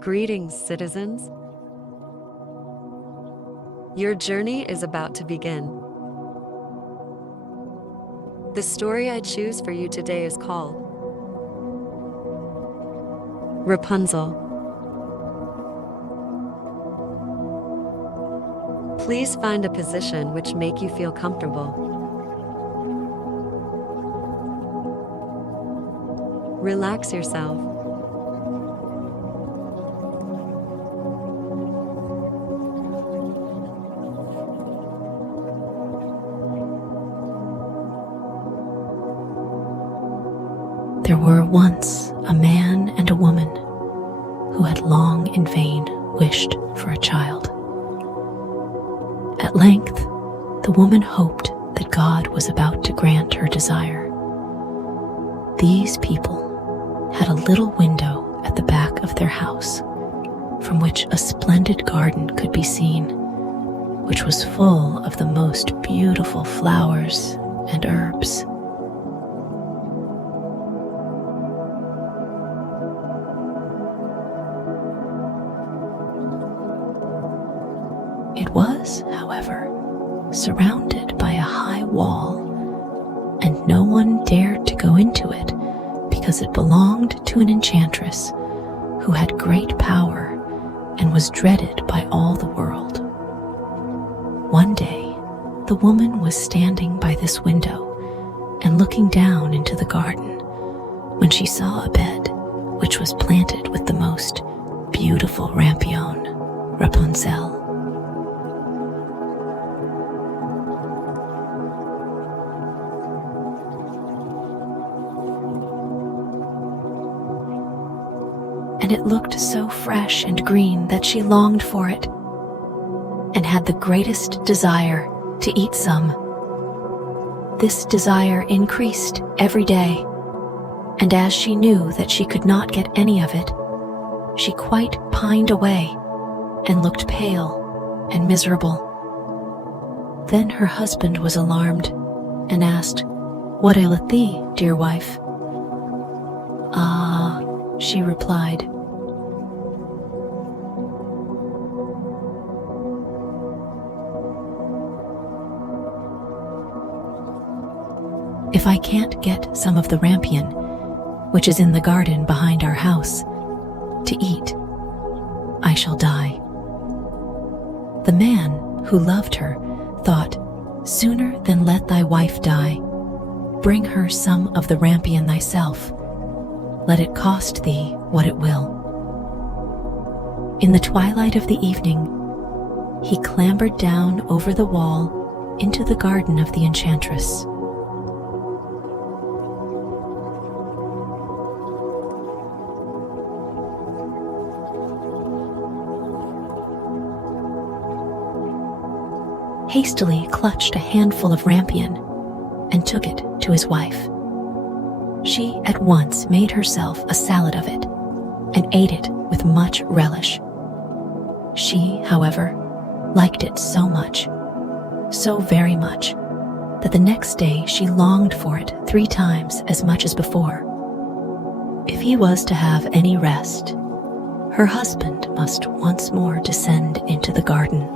Greetings, citizens. Your journey is about to begin. The story I choose for you today is called Rapunzel. Please find a position which make you feel comfortable. Relax yourself. There were once a man and a woman who had long in vain wished for a child. At length, the woman hoped that God was about to grant her desire. These people had a little window at the back of their house from which a splendid garden could be seen, which was full of the most beautiful flowers and herbs. It was, however, surrounded by a high wall, and no one dared to go into it because it belonged to an enchantress who had great power and was dreaded by all the world. One day, the woman was standing by this window and looking down into the garden when she saw a bed which was planted with the most beautiful rampion, Rapunzel. And it looked so fresh and green that she longed for it and had the greatest desire to eat some. This desire increased every day, and as she knew that she could not get any of it, she quite pined away and looked pale and miserable. Then her husband was alarmed and asked, "What aileth thee, dear wife?" "Ah," she replied, "if I can't get some of the rampion, which is in the garden behind our house, to eat, I shall die." The man, who loved her, thought, "Sooner than let thy wife die, bring her some of the rampion thyself, let it cost thee what it will." In the twilight of the evening, he clambered down over the wall into the garden of the enchantress. Hastily clutched a handful of rampion and took it to his wife. She at once made herself a salad of it and ate it with much relish. She, however, liked it so much, so very much, that the next day she longed for it 3 times as much as before. If he was to have any rest, her husband must once more descend into the garden.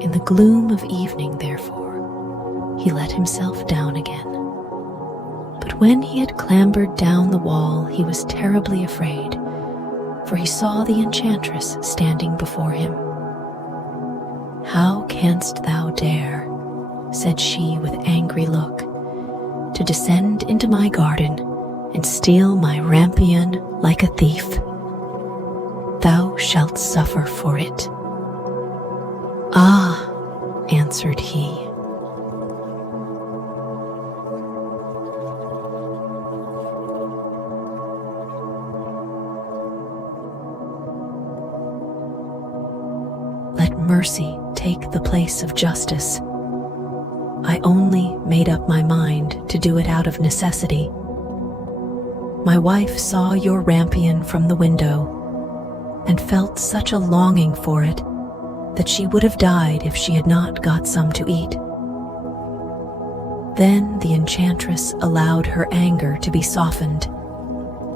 In the gloom of evening, therefore, he let himself down again. But when he had clambered down the wall, he was terribly afraid, for he saw the enchantress standing before him. "How canst thou dare," said she with angry look, "to descend into my garden and steal my rampion like a thief? Thou shalt suffer for it." "Ah," answered he, "let mercy take the place of justice. I only made up my mind to do it out of necessity. My wife saw your rampion from the window and felt such a longing for it that she would have died if she had not got some to eat. Then the enchantress allowed her anger to be softened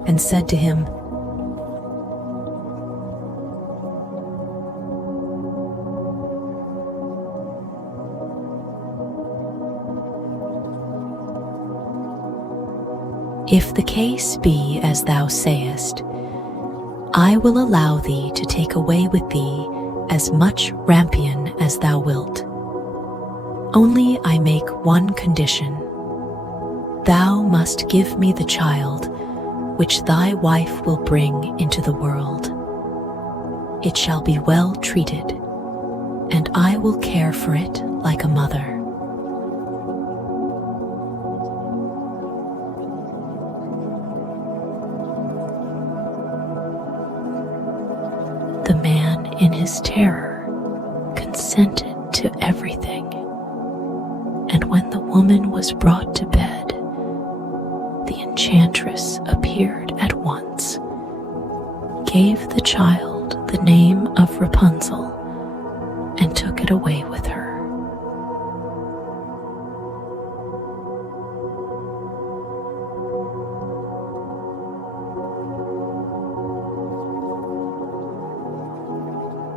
and said to him, "If the case be as thou sayest, I will allow thee to take away with thee as much rampion as thou wilt. Only I make one condition. Thou must give me the child which thy wife will bring into the world. It shall be well treated, and I will care for it like a mother." The man, in his terror, consented to everything, and when the woman was brought to bed, the enchantress appeared at once, gave the child the name of Rapunzel, and took it away with her.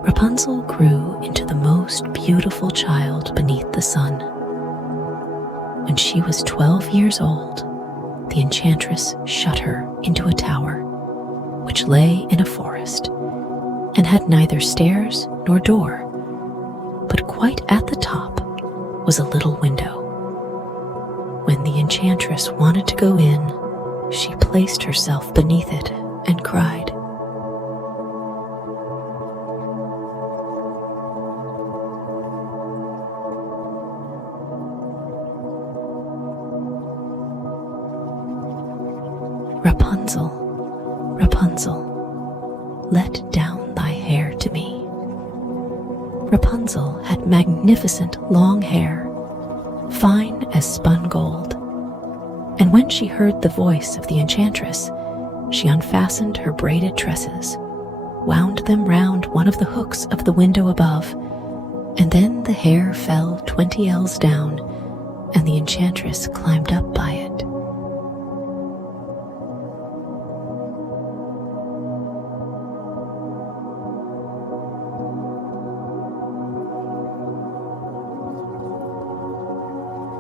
Rapunzel grew into the most beautiful child beneath the sun. When she was 12 years old, the enchantress shut her into a tower, which lay in a forest, and had neither stairs nor door, but quite at the top was a little window. When the enchantress wanted to go in, she placed herself beneath it and cried, "Rapunzel, Rapunzel, let down thy hair to me." Rapunzel had magnificent long hair, fine as spun gold, and when she heard the voice of the enchantress, she unfastened her braided tresses, wound them round one of the hooks of the window above, and then the hair fell 20 ells down, and the enchantress climbed up by it.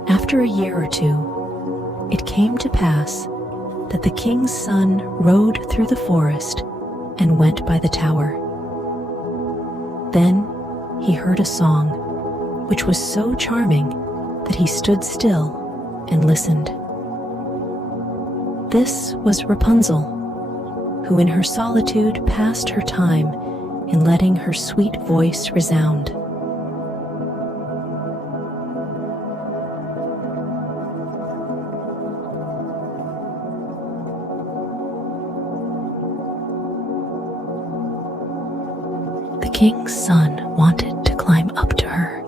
After a year or two, it came to pass that the king's son rode through the forest and went by the tower. Then he heard a song which was so charming that he stood still and listened. This was Rapunzel, who in her solitude passed her time in letting her sweet voice resound. The king's son wanted to climb up to her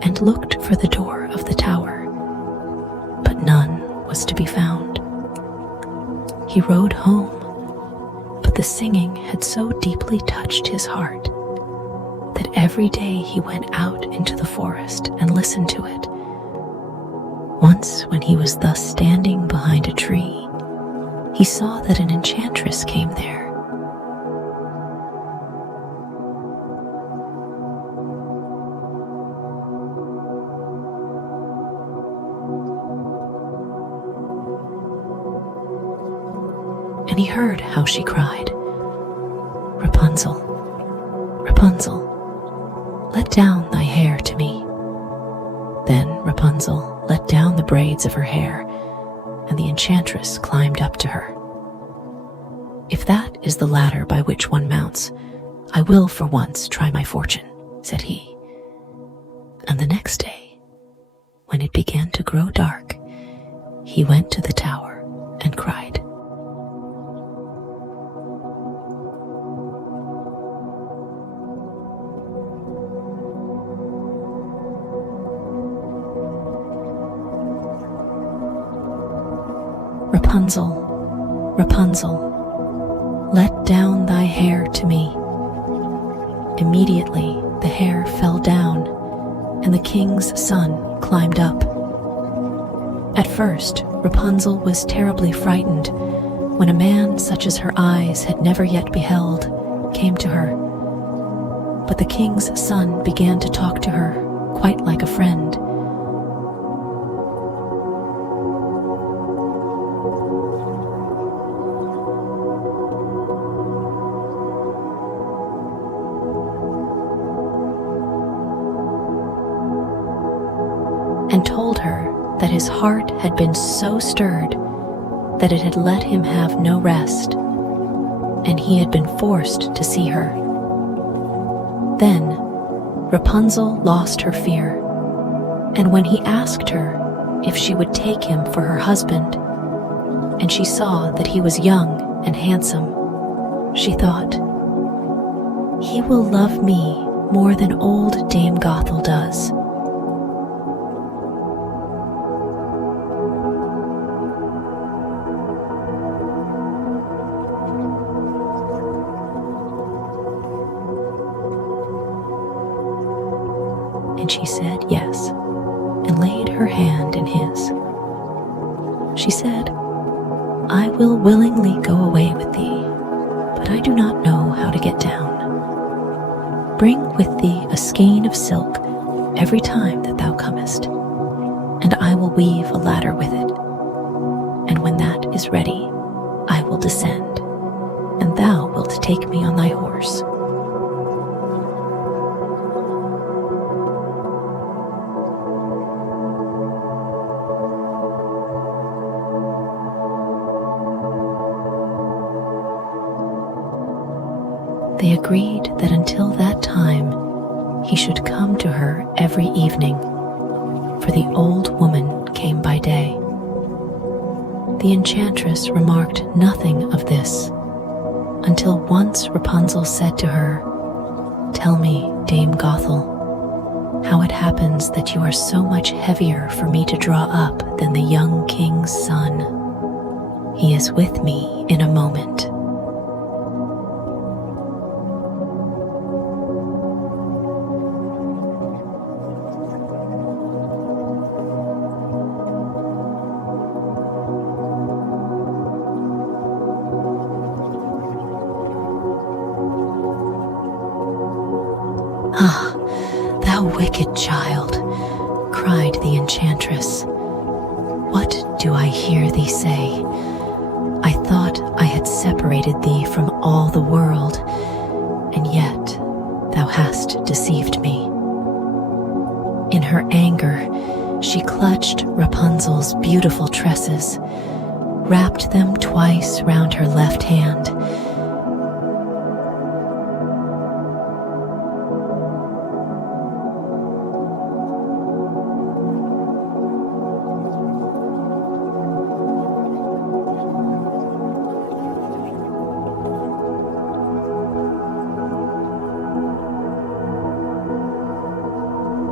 and looked for the door of the tower, but none was to be found. He rode home, but the singing had so deeply touched his heart that every day he went out into the forest and listened to it. Once, when he was thus standing behind a tree, he saw that an enchantress came there. And he heard how she cried, "Rapunzel, Rapunzel, let down thy hair to me." Then Rapunzel let down the braids of her hair, and the enchantress climbed up to her. "If that is the ladder by which one mounts, I will for once try my fortune," said he. And the next day, when it began to grow dark, he went to the tower and cried, "Rapunzel, Rapunzel, let down thy hair to me." Immediately the hair fell down, and the king's son climbed up. At first, Rapunzel was terribly frightened when a man such as her eyes had never yet beheld came to her. But the king's son began to talk to her quite like a friend. And told her that his heart had been so stirred that it had let him have no rest, and he had been forced to see her. Then Rapunzel lost her fear, and when he asked her if she would take him for her husband, and she saw that he was young and handsome, she thought, "He will love me more than old Dame Gothel does." And she said yes, and laid her hand in his. She said, "I will willingly go away with thee, but I do not know how to get down. Bring with thee a skein of silk every time that thou comest, and I will weave a ladder with it. And when that is ready, I will descend, and thou wilt take me on thy horse." They agreed that until that time he should come to her every evening, for the old woman came by day. The enchantress remarked nothing of this, until once Rapunzel said to her, "Tell me, Dame Gothel, how it happens that you are so much heavier for me to draw up than the young king's son. He is with me in a moment." "Ah, thou wicked child," cried the enchantress. "What do I hear thee say? I thought I had separated thee from all the world, and yet thou hast deceived me." In her anger, she clutched Rapunzel's beautiful tresses, wrapped them twice round her left hand,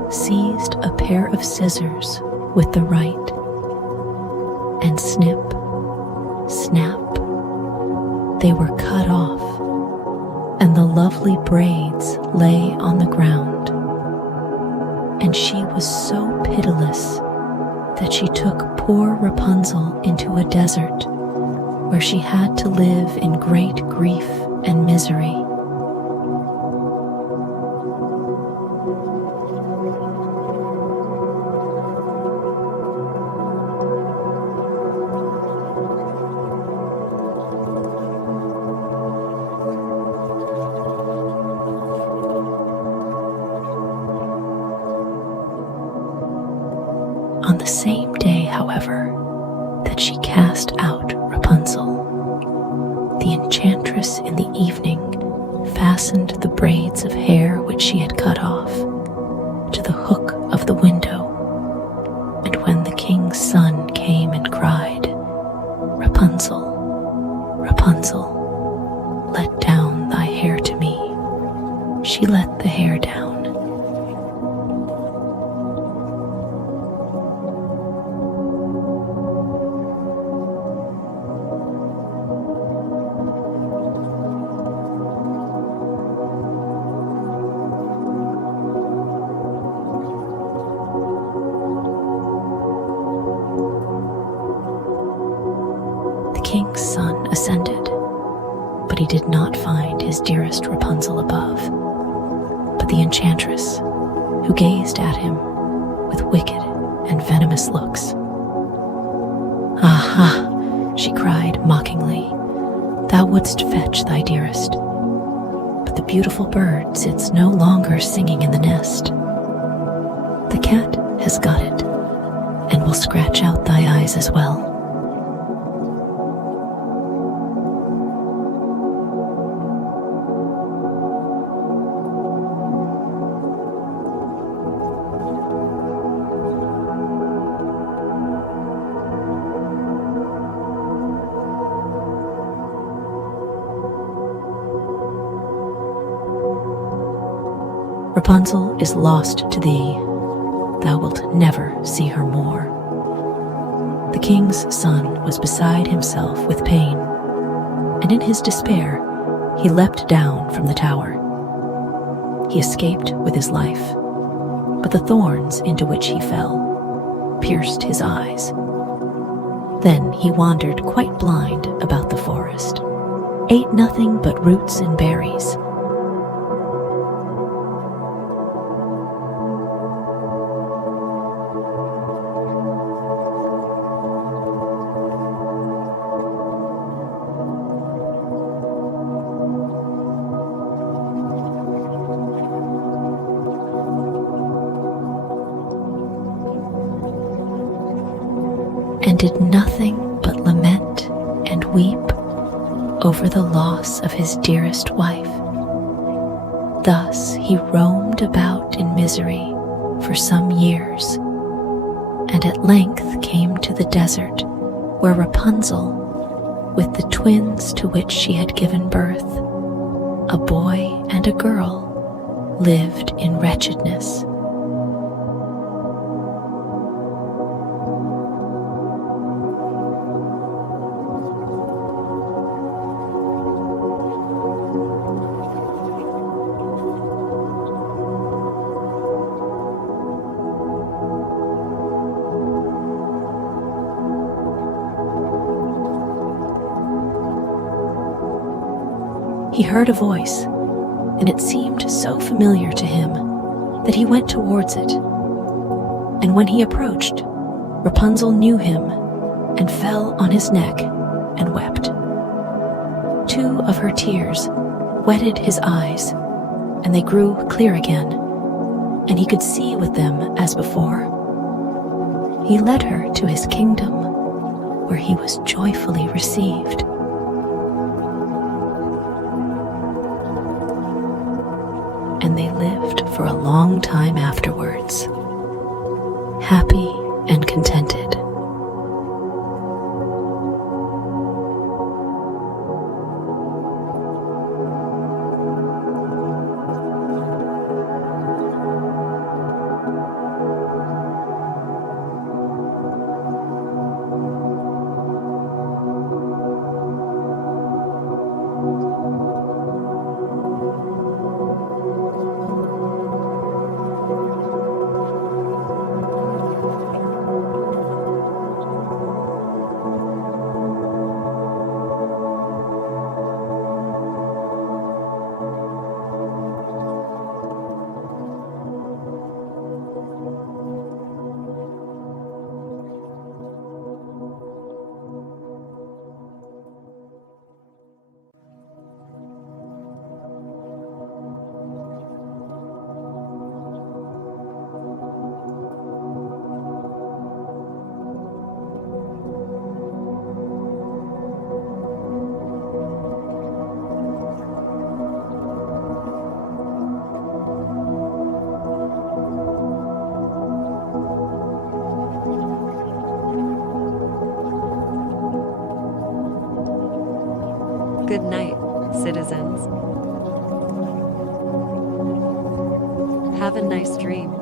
seized a pair of scissors with the right, and snip, snap, they were cut off, and the lovely braids lay on the ground. And she was so pitiless that she took poor Rapunzel into a desert, where she had to live in great grief and misery. On the same day, however, that she cast out Rapunzel, the enchantress in the evening fastened the braids of hair which she had cut off to the hook of the window, and when the king's son came and cried, "Rapunzel, Rapunzel, let down thy hair to me," she let the hair down. king's son ascended, but he did not find his dearest Rapunzel above, but the enchantress, who gazed at him with wicked and venomous looks. "Aha!" she cried mockingly, "thou wouldst fetch thy dearest, but the beautiful bird sits no longer singing in the nest. The cat has got it, and will scratch out thy eyes as well." Rapunzel is lost to thee, thou wilt never see her more. The king's son was beside himself with pain, and in his despair he leapt down from the tower. He escaped with his life, but the thorns into which he fell pierced his eyes. Then he wandered quite blind about the forest, ate nothing but roots and berries. And did nothing but lament and weep over the loss of his dearest wife. Thus he roamed about in misery for some years, and at length came to the desert where Rapunzel, with the twins to which she had given birth, a boy and a girl, lived in wretchedness. He heard a voice, and it seemed so familiar to him that he went towards it. And when he approached, Rapunzel knew him and fell on his neck and wept. 2 of her tears wetted his eyes, and they grew clear again, and he could see with them as before. He led her to his kingdom, where he was joyfully received. And they lived for a long time afterwards, happy and contented. Good night, citizens. Have a nice dream.